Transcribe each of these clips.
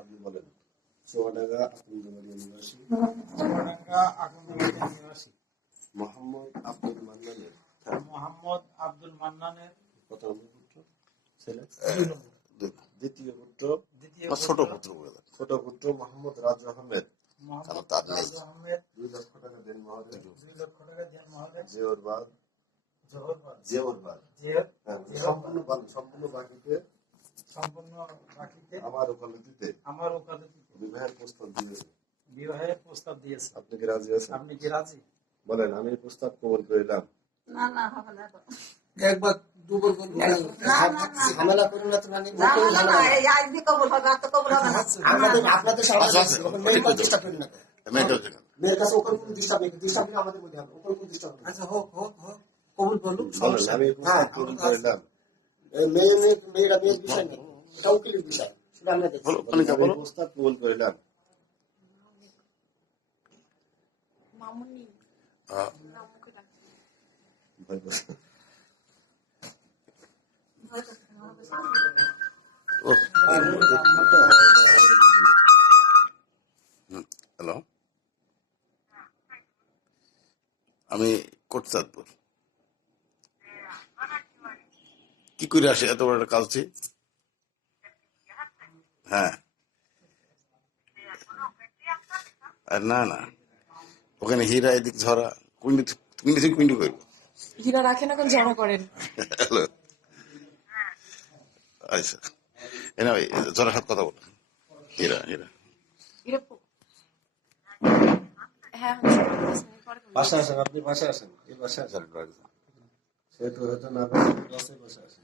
আপনি বলেন। চুয়াডাঙ্গা আকুন্দাবাড়িয়া নিবাসী মোহাম্মদ আব্দুল মান্নানের প্রথম পুত্র ছেলে, দ্বিতীয় পুত্র ছোট পুত্র মোহাম্মদ রাজু আহমেদ, 2 লক্ষ টাকা দেন মহরে, সম্পূর্ণ বাকিতে আমার ওকালতিতে বিবাহের প্রস্তাব দিয়েছে। আপনি কি রাজি আছেন? বলেন, আমি প্রস্তাব কবুল করিলাম। একবার দুবার ঝামেলা করুন না, মেয়ের কাছে ওখানে কোনো ডিস্টার্ব নেই, ডিস্টার্ব নেই আমাদের মধ্যে, ওখানে কোনো ডিস্টার্ব নেই। আচ্ছা হোক হোক হোক, কবুল বলুন, আমি প্রস্তাব কবুল করিলাম। মেয়েরা মেয়ের বিষয় নেই, এটা উকিলের বিষয়, সেটা আমরা দেখি। প্রস্তাব কবুল করিলাম। হ্যালো, আমি কোটচাঁদপুর। কি করে আসে এত বড় একটা কালছি? হ্যাঁ, আর না না, ওখানে হীরা এদিক ঝরা কুইন্টি করবো। হীরা রাখেন, এখন জমা করেন। হ্যালো, আচ্ছা, এনা ভাই ঝরার সাথে কথা বলেন। হীরা হীরা হ্যাঁ, বাসায় আসেন, আপনি বাসায় আসেন, এই বাসায় আসেন, সেহেতু হয়তো না বাসায় আসেন।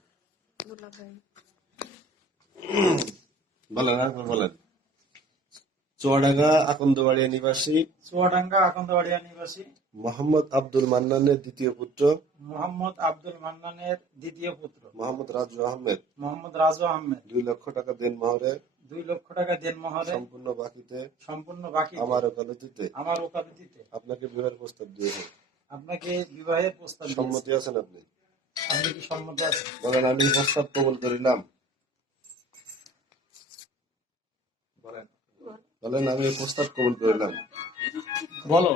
বলেন, আর বলেন। চুয়াডাঙ্গা আকন্দবাড়িয়া নিবাসী মোহাম্মদ আব্দুল মান্নানের দ্বিতীয় পুত্র মোহাম্মদ রাজু আহমেদ 2 লক্ষ টাকা দেন মহরে, সম্পূর্ণ বাকিতে আমার ওকালতিতে আপনাকে বিবাহের প্রস্তাব দিয়েছে। সম্মতি আছেন আপনি? বলেন, আমি প্রস্তাব কবুল করিলাম। বলেন, আমি প্রস্তাব কবুল করিলাম। বলো,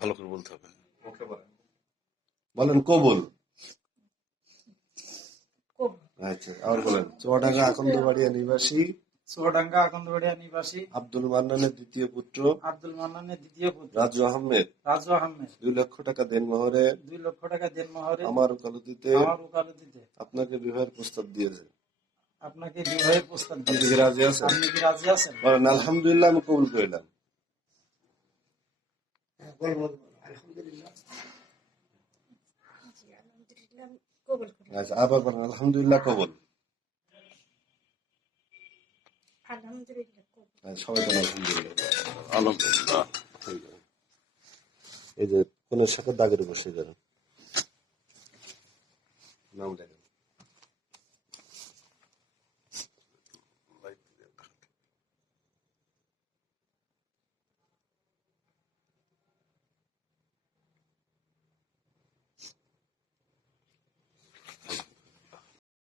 ভালো করে বলতে হবে। বলেন কবুল। আচ্ছা, আর বলেন। চুয়াডাঙ্গা আকন্দবাড়িয়া নিবাসী আব্দুল মান্নানের দ্বিতীয় পুত্র রাজু আহমেদ 2 লক্ষ টাকা দেন মহরে, আমার ওকালতিতে আপনাকে বিবাহের প্রস্তাব দিয়েছে। আপনি কি রাজি আছেন? বলেন, আলহামদুলিল্লাহ, আমি কবুল করিলাম। আচ্ছা, আবার বলেন, আলহামদুলিল্লাহ কবুল। সবাই বলেন আলহামদুলিল্লাহ। আলহামদুলিল্লাহ। এই যে কোন শাখার দাগের বসে যাবেন নাম লেখা।